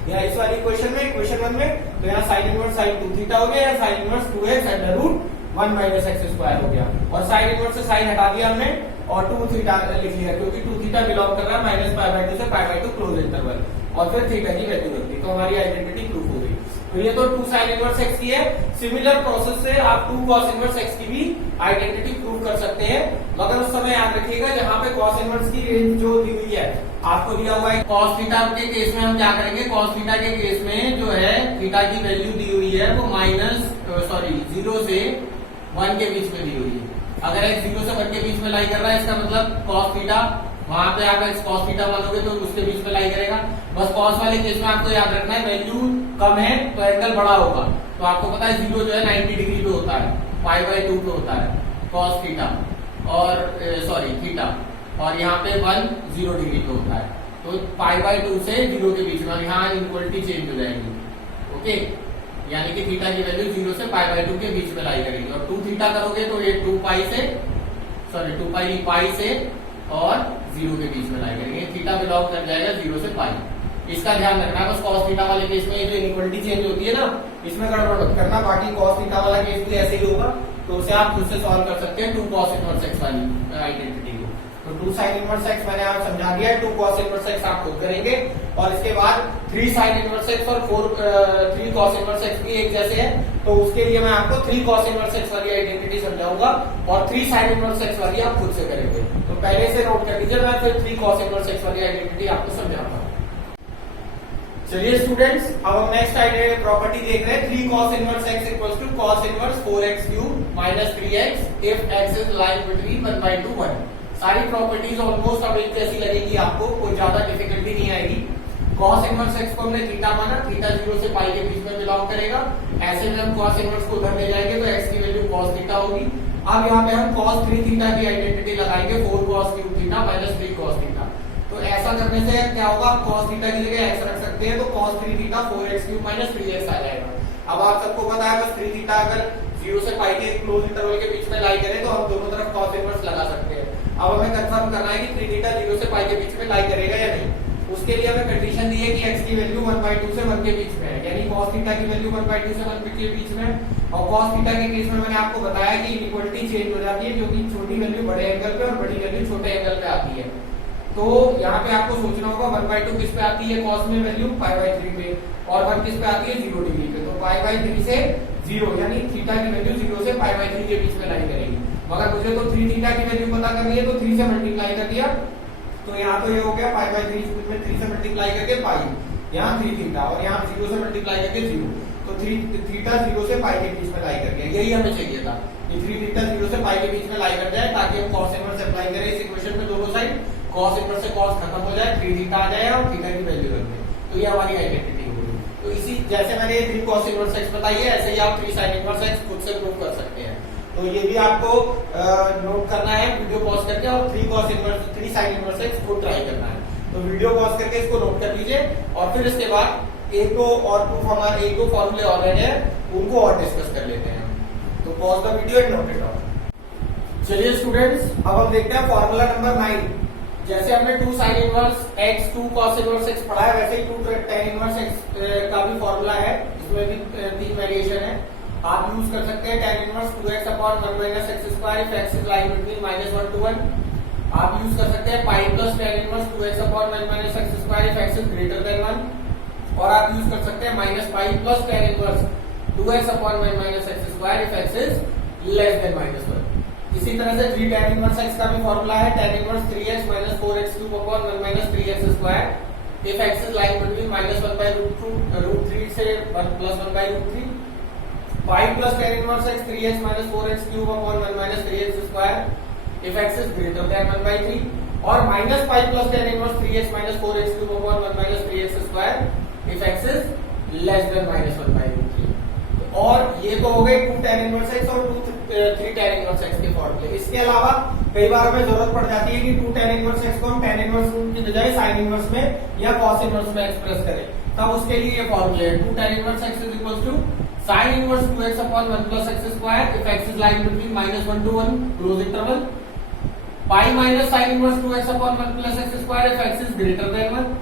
यहाँ इस वाली क्वेश्चन में, क्वेश्चन 1 में। तो यहाँ साइन इनवर्स sin 2 थीटा हो गया या sine inverse 2x under root 1 minus x square हो गया और साइन इनवर्स से साइन हटा दिया हमने और 2 थीटा लिख लिया क्योंकि 2 थीटा बिलोंग कर रहा है -π/2 से π/2 क्लोज इंटरवल और फिर थीटा की वैल्यू रख दी। तो हमारी आइडेंटिटी प्रूफ हो गई। तो ये तो 2 sin इनवर्स x की है। सिमिलर प्रोसेस से आप 2 cos इनवर्स x की भी आइडेंटिटी प्रूव कर सकते हैं, मगर उस समय याद रखिएगा जहां पे cos इनवर्स की रेंज जो दी हुई है आपको दिया हुआ है cos थीटा के केस में हम क्या करेंगे, cos थीटा के केस में जो है थीटा की वैल्यू दी हुई है वो 0 से 1 के बीच में दी हुई है। अगर x 0 से 1 के बीच में लाई कर रहा है इसका मतलब cos थीटा वहां पे आप x cos थीटा मानोगे तो उसके बीच में लाई करेगा। बस cos वाले केस में आपको याद रखना है वैल्यू कम है तो एंगल बड़ा होगा। तो आपको पता है 0 जो है 90 डिग्री पे होता है, π/2 पे होता है cos थीटा और थीटा, और यहाँ पे 1 0 डिग्री पे होता है। तो π/2 से 0 के बीच में, और यहाँ इक्वलिटी चेंज हो जाएगी। ओके, यानी कि थीटा की वैल्यू 0 से π/2 के बीच में लाई करेगी और 2 थीटा करोगे तो ये 2 पाई से और 0 के बीच में लाई करेंगे। थीटा बिलोंग कर जाएगा 0 से पाई। इसका ध्यान रखना है। बस cos थीटा वाले केस में जो इनइक्वालिटी चेंज होती है ना, इसमें गड़बड़ मत करना। बाकी cos थीटा वाला केस भी ऐसे ही होगा, तो उसे आप खुद से सॉल्व कर सकते हैं 2 cos इनवर्स x वाली आइडेंटिटी को। तो 2 sin इनवर्स x मैंने आप समझा दिया है, 2 cos इनवर्स x आप खुद करेंगे और इसके बाद 3 sin इनवर्स x और 3 cos इनवर्स x भी एक जैसे है, तो उसके लिए मैं आपको 3 cos इनवर्स x वाली आइडेंटिटी समझाऊंगा और 3 sin इनवर्स x वाली आप खुद से करेंगे। तो पहले से नोट कर लीजिए, मैं फिर 3 cos इनवर्स x वाली आइडेंटिटी आपको समझाता हूँ। चलिए स्टूडेंट्स, अब हम नेक्स्ट प्रॉपर्टी देख रहे हैं 3 cos inverse x equals to cos inverse 4x³ minus 3x if x is lying between 1/2 1। सारी प्रॉपर्टीज ऑलमोस्ट अब एक जैसी लगेगी आपको, कोई ज्यादा डिफिकल्टी नहीं आएगी। cos इनवर्स x को हमने थीटा माना, थीटा 0 से पाई के बीच में बिलोंग करेगा। ऐसे में हम cos इनवर्स को उधर ले जाएंगे तो x की वैल्यू cos थीटा होगी। अब यहाँ पे हम cos 3 थीटा की आइडेंटिटी लगाएंगे 4 cos³ theta minus 3 cos theta. तो ऐसा करने से क्या होगा, cos थीटा की जगह x रख सकते हैं तो cos 3 theta 4x³ minus 3x आ जाएगा। अब आप सबको पता है बस 3 थीटा अगर 0 से पाई के क्लोज इंटरवल के बीच में लाई करें तो हम दोनों तरफ cos इनवर्स लगा सकते हैं। अब हमें कंफर्म करना है कि 3 थीटा 0 से पाई के बीच में लाई करेगा या नहीं। उसके लिए हमें कंडीशन दी है कि x की वैल्यू 1/2 से 1 के बीच में है, यानी cos थीटा की वैल्यू 1/2 से 1 के बीच में। और cos थीटा के केस में मैंने आपको बताया कि इक्वालिटी चेंज हो जाती है क्योंकि छोटी वैल्यू बड़े एंगल पे और बड़ी वैल्यू छोटे एंगल पे आती है। तो यहाँ पे आपको सोचना होगा 1/2 किस पे आती है cos में वैल्यू, π/3 पे, और 1 किस पे आती है 0 डिग्री पे। तो π/3 से 0 यानी थीटा की वैल्यू 0 से π/3 के बीच में लाई करेगी। मगर मुझे तो 3 थीटा की वैल्यू पता करनी है तो 3 से मल्टीप्लाई कर दिया, तो यहाँ तो ये हो गया π/3 में 3 से मल्टीप्लाई करके पाई, यहाँ 3 थीटा और यहाँ 0 से मल्टीप्लाई करके 0, तो 3 थीटा 0 से पाई के बीच में लाई कर गया। यही हमें चाहिए था कि 3 थीटा 0 से पाई के बीच में लाई कर जाए ताकि हम cos इनवर्स अप्लाई करें इस इक्वेशन में दोनों साइड। cos इनवर्स से cos खत्म हो जाए, 3 थीटा आ जाए और थीटा की वैल्यू रख दें। तो ये हमारी आइडेंटिटी होगी। तो इसी जैसे मैंने 3 cos इनवर्स x बताई है, ऐसे ही आप 3 sin इनवर्स x खुद से प्रूव कर सकते हैं। तो ये भी आपको नोट करना है वीडियो पॉज करके, और 3 sin इनवर्स x खुद ट्राई करना है। तो वीडियो पॉज करके इसको नोट कर लीजिए, और फिर इसके बाद एक दो फॉर्मूले और रह गए, उनको और डिस्कस कर लेते हैं। तो pause the video and note it down. चलिए स्टूडेंट्स, अब हम देखते हैं फॉर्मूला नंबर 9। जैसे हमने 2 sin inverse x 2 cos inverse x पढ़ा है, वैसे ही 2 tan इनवर्स x का भी फॉर्मूला है। इसमें भी 3 वेरिएशन है। आप यूज कर सकते हैं tan inverse 2x upon 1 minus x square if x is lying between -1 to 1। आप यूज कर सकते हैं pi plus tan inverse 2x upon 1 minus x square if x is greater than 1। और आप यूज कर सकते हैं minus pi plus tan inverse 2x upon 1 minus x square if x is less than -1। इसी तरह से 3 tan इनवर्स x का भी फॉर्मूला है, tan inverse 3x minus 4x cube upon 1 minus 3x square if x is lying between -1 by root 3 से 1 plus 1 by root 3। pi plus tan inverse x 3x minus 4x cube upon 1 minus 3x square if x is greater than 1 by 3। और minus pi plus tan inverse 3x minus 4x cube upon 1 minus 3x square if x is less than -1 by root 3। और ये तो हो गए 2 tan inverse x और 3 tan inverse x के फॉर्मूले। इसके अलावा कई बार हमें जरूरत पड़ जाती है कि 2 tan इनवर्स x को हम tan इनवर्स की बजाय sin इनवर्स में या cos इनवर्स में एक्सप्रेस करें, तब उसके लिए ये फॉर्मूले है 2 tan inverse x is equals to sin inverse 2x upon 1 plus x square if x is lying between -1 to 1 close interval, pi minus sin inverse 2x upon 1 plus x square if x is greater than 1,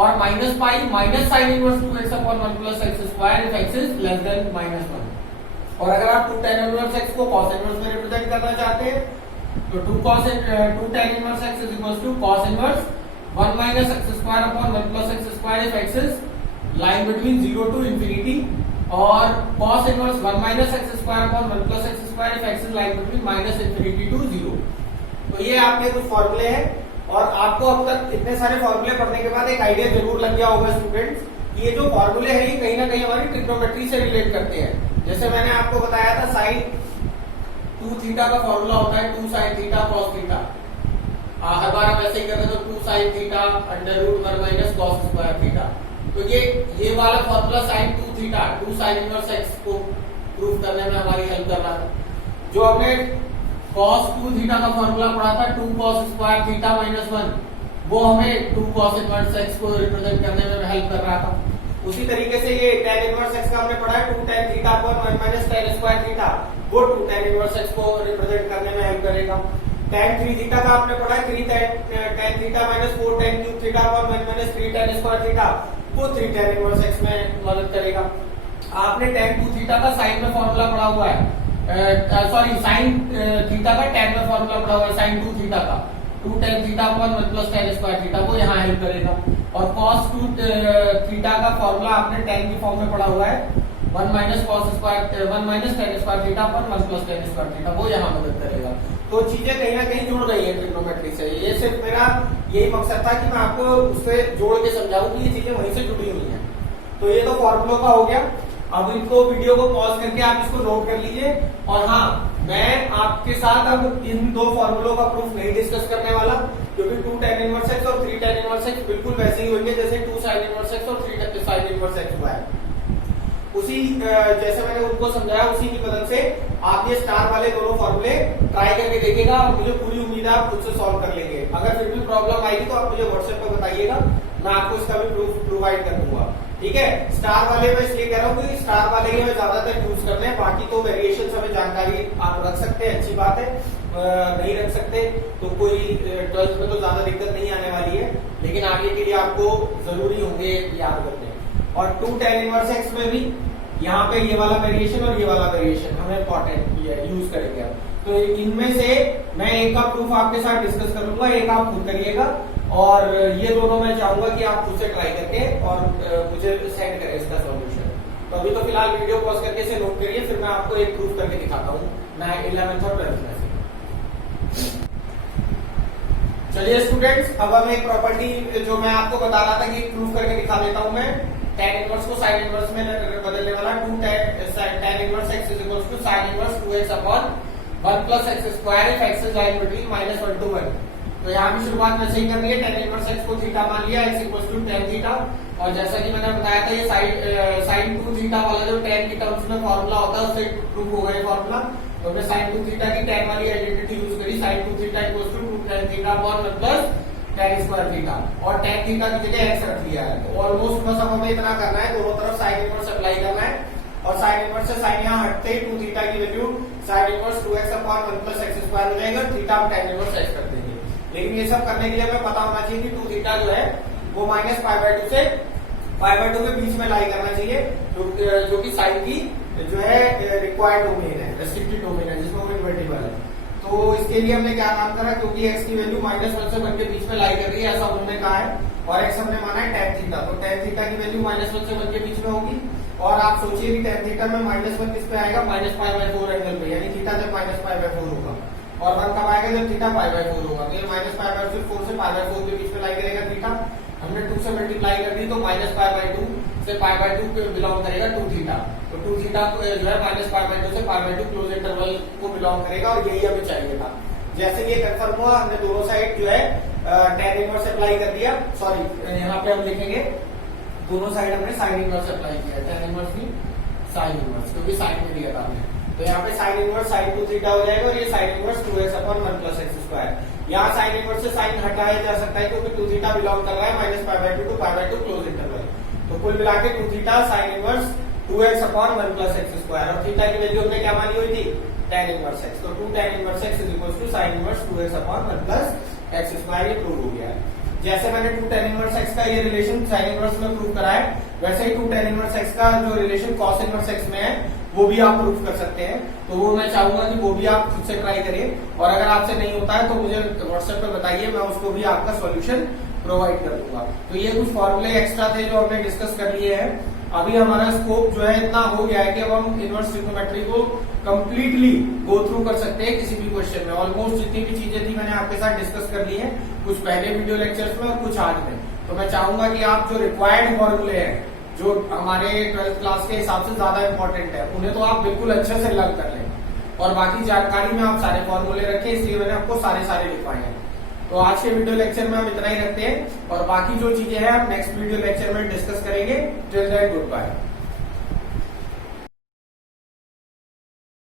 और minus pi minus sine inverse 2x upon 1 plus x square if x is less than -1। और अगर आप 2 tan inverse x को cos inverse में represent करना चाहते हैं, तो 2 tan inverse x is equals to cos inverse 1 minus x square upon 1 plus x square if x is lying between 0 to infinity, और cos inverse 1 minus x square upon 1 plus x square if x is lying between -infinity to 0। तो ये आपके कुछ फॉर्मूले हैं, और आपको अब तक इतने सारे फॉर्मूले पढ़ने के बाद एक आइडिया जरूर लग गया होगा स्टूडेंट्स कि ये जो फॉर्मूले हैं ये कहीं ना कहीं हमारी ट्रिग्नोमेट्री से रिलेट करते हैं। जैसे मैंने आपको बताया था साइन 2 थीटा का फॉर्मूला होता है 2 sin थीटा cos थीटा। हर बार हम ऐसे ही करते हैं, तो 2 sin theta under root 1 minus cos square theta. तो ये वाला formula sin 2 theta 2 sin inverse x को प्रूफ करने में हमारी हेल्प कर रहा था। जो हमने cos 2 थीटा का फॉर्मूला पढ़ा था 2 cos स्क्वायर थीटा माइनस 1, वो हमें 2 cos इनवर्स x को रिप्रेजेंट करने में हेल्प कर रहा था। उसी तरीके से ये tan इनवर्स x का हमने पढ़ा है 2 tan theta upon 1 minus tan square theta, वो 2 tan इनवर्स x को रिप्रेजेंट करने में हेल्प करेगा। tan 3 थीटा का आपने पढ़ा है 3 tan theta minus 4 tan cube theta upon 1 minus 3 tan square theta, वो 3 tan इनवर्स x में मदद करेगा। आपने tan 2 थीटा का साइन में फॉर्मूला पढ़ा हुआ है, सॉरी साइन थीटा का tan में फॉर्मूला पढ़ा हुआ है sin 2 थीटा का 2 tan theta upon 1 plus tan square theta, वो यहाँ हेल्प करेगा। और cos 2 थीटा का फॉर्मूला आपने tan की फॉर्म में पढ़ा हुआ है 1 minus cos square 1 minus tan square theta upon 1 plus tan square theta, वो यहाँ मदद करेगा। तो चीजें कहीं ना कहीं जुड़ गई है ट्रिग्नोमेट्री से। ये सिर्फ मेरा यही मकसद था कि मैं आपको उससे जोड़ के समझाऊं कि ये चीजें वहीं से जुड़ी हुई हैं। तो ये तो फॉर्मूलों का हो गया। अब इनको वीडियो को पॉज करके आप इसको नोट कर लीजिए। और हाँ, मैं आपके साथ अब इन 2 फॉर्मूलों का प्रूफ नहीं डिस्कस करने वाला, क्योंकि 2 tan इनवर्स x और 3 tan इनवर्स x बिल्कुल वैसे ही होंगे जैसे 2 sin इनवर्स x और 3 sin इनवर्स x हुआ है। उसी जैसे मैंने उनको समझाया उसी की मदद से आप ये स्टार वाले दोनों फॉर्मूले ट्राई करके देखिएगा, और मुझे पूरी उम्मीद है आप खुद से सॉल्व कर लेंगे। अगर फिर भी प्रॉब्लम आएगी तो आप मुझे व्हाट्सएप पर बताइएगा, मैं आपको इसका भी प्रूफ प्रोवाइड कर दूंगा। ठीक है, स्टार वाले में इसलिए कह रहा हूँ कि स्टार वाले ही हमें ज्यादातर यूज करने हैं, बाकी तो वेरिएशन हमें जानकारी आप रख सकते हैं, अच्छी बात है। नहीं रख सकते तो कोई 12th में तो ज्यादा दिक्कत नहीं आने वाली है, लेकिन आगे के लिए आपको जरूरी होंगे याद रखने। और 2 tan इनवर्स x में भी यहाँ पे ये वाला वेरिएशन और ये वाला वेरिएशन हमें इंपॉर्टेंट यूज करेंगे। तो इनमें से मैं एक का प्रूफ आपके साथ डिस्कस करूंगा, एक आप खुद करिएगा, और ये दोनों मैं चाहूंगा कि आप खुद से ट्राई करके और मुझे सेंड करें इसका सॉल्यूशन। तो अभी तो फिलहाल वीडियो पॉज करके से नोट करिए, फिर मैं आपको एक प्रूफ करके दिखाता हूँ मैं 11th और 12th में। चलिए स्टूडेंट्स, अब हम एक प्रॉपर्टी जो मैं आपको बता रहा था कि प्रूफ करके दिखा देता हूँ मैं। tan इनवर्स को sin इनवर्स में बदलने वाला 2 tan inverse x is equals to sin inverse 2x upon 1 plus x square if x is lying between -1 to 1। तो यहाँ भी शुरुआत वैसे ही करनी है। tan इनवर्स x को थीटा मान लिया, x equals to tan theta, और जैसा कि मैंने बताया था ये साइन 2 थीटा वाला जो tan की टर्म्स में फॉर्मूला होता है उससे प्रूव होगा ये फॉर्मूला। तो हमने साइन 2 थीटा की tan वाली आइडेंटिटी यूज करी, sine 2 theta equals to 2 tan theta upon 1 plus tan square theta, और tan थीटा की जगह x रख दिया है। तो ऑलमोस्ट बस अब हमें इतना करना है, दोनों तरफ साइन इनवर्स अप्लाई करना है, और साइन इनवर्स से साइन यहाँ हटते ही 2 थीटा की value sign inverse 2x upon 1 plus x square हो जाएगा, थीटा हम tan इनवर्स x कर देंगे। लेकिन ये सब करने के लिए हमें पता होना चाहिए कि 2 थीटा जो है वो माइनस π/2 से π/2 के बीच में लाई करना चाहिए, जो कि साइन की जो है रिक्वायर्ड डोमेन है, रेस्ट्रिक्टेड डोमेन है, जिसमें वो इन्वर्टिबल है। तो इसके लिए हमने क्या काम करा, क्योंकि x की वैल्यू -1 से 1 के बीच में लाई कर रही है ऐसा उन्होंने कहा है, और x हमने माना है tan थीटा, तो tan थीटा की वैल्यू -1 से 1 के बीच में होगी। और आप सोचिए कि tan थीटा में -1 किस पे आएगा, -π/4 एंगल पे, यानी थीटा जब -π/4 होगा, और 1 कब आएगा जब थीटा π/4 होगा। तो ये -π/4 से π/4 के बीच में लाई करेगा थीटा, हमने 2 से मल्टीप्लाई कर दी तो -π/2 से π/2 बिलोंग करेगा 2 थीटा, तो 2 थीटा जो है -π/2 से π/2 क्लोज इंटरवल को बिलोंग करेगा, और यही हमें चाहिए था। जैसे ये कंफर्म हुआ, हमने दोनों साइड जो है tan इनवर्स अप्लाई कर दिया, सॉरी यहाँ पे हम लिखेंगे दोनों साइड हमने साइन इनवर्स अप्लाई किया, tan इनवर्स भी साइन इनवर्स, क्योंकि साइन में दिया था हमने। तो यहाँ पे साइन इनवर्स साइन 2 थीटा हो जाएगा, और ये sign inverse 2x upon 1 plus x square. यहाँ साइन इनवर्स से साइन हटाया जा सकता है, क्योंकि 2 थीटा बिलोंग कर रहा है -π/2 टू π/2 क्लोज इंटरवल। तो कुल मिला के 2 theta sine inverse 2x upon 1 plus x square, और थीटा की वैल्यू हमने क्या मानी हुई थी, tan इनवर्स x। तो 2 tan inverse x is equal to sine inverse 2x upon 1 plus x square, ये प्रूव हो गया है। जैसे मैंने 2 tan इनवर्स x का ये रिलेशन साइन इनवर्स में प्रूव करा है, वैसे ही 2 tan इनवर्स x का जो रिलेशन cos इनवर्स x में है वो भी आप प्रूफ कर सकते हैं। तो वो मैं चाहूंगा कि वो भी आप खुद से ट्राई करिए, और अगर आपसे नहीं होता है तो मुझे व्हाट्सएप पे बताइए, मैं उसको भी आपका सॉल्यूशन प्रोवाइड कर दूंगा। तो ये कुछ फॉर्मूले एक्स्ट्रा थे जो हमने डिस्कस कर लिए हैं। अभी हमारा स्कोप जो है इतना हो गया है कि अब हम इनवर्स ट्रिग्नोमेट्री को कंप्लीटली गो थ्रू कर सकते हैं किसी भी क्वेश्चन में। ऑलमोस्ट जितनी भी चीजें थी मैंने आपके साथ डिस्कस कर ली है, कुछ पहले वीडियो लेक्चर्स में और कुछ आज में। तो मैं चाहूंगा कि आप जो रिक्वायर्ड फॉर्मूले हैं, जो हमारे 12th क्लास के हिसाब से ज्यादा इंपॉर्टेंट है, उन्हें तो आप बिल्कुल अच्छे से लर्न कर लें, और बाकी जानकारी में आप सारे फॉर्मूले रखें, इसलिए मैंने आपको सारे लिखवाए हैं। तो आज के वीडियो लेक्चर में हम इतना ही रखते हैं, और बाकी जो चीजें हैं हम नेक्स्ट वीडियो लेक्चर में डिस्कस करेंगे। Till then good bye.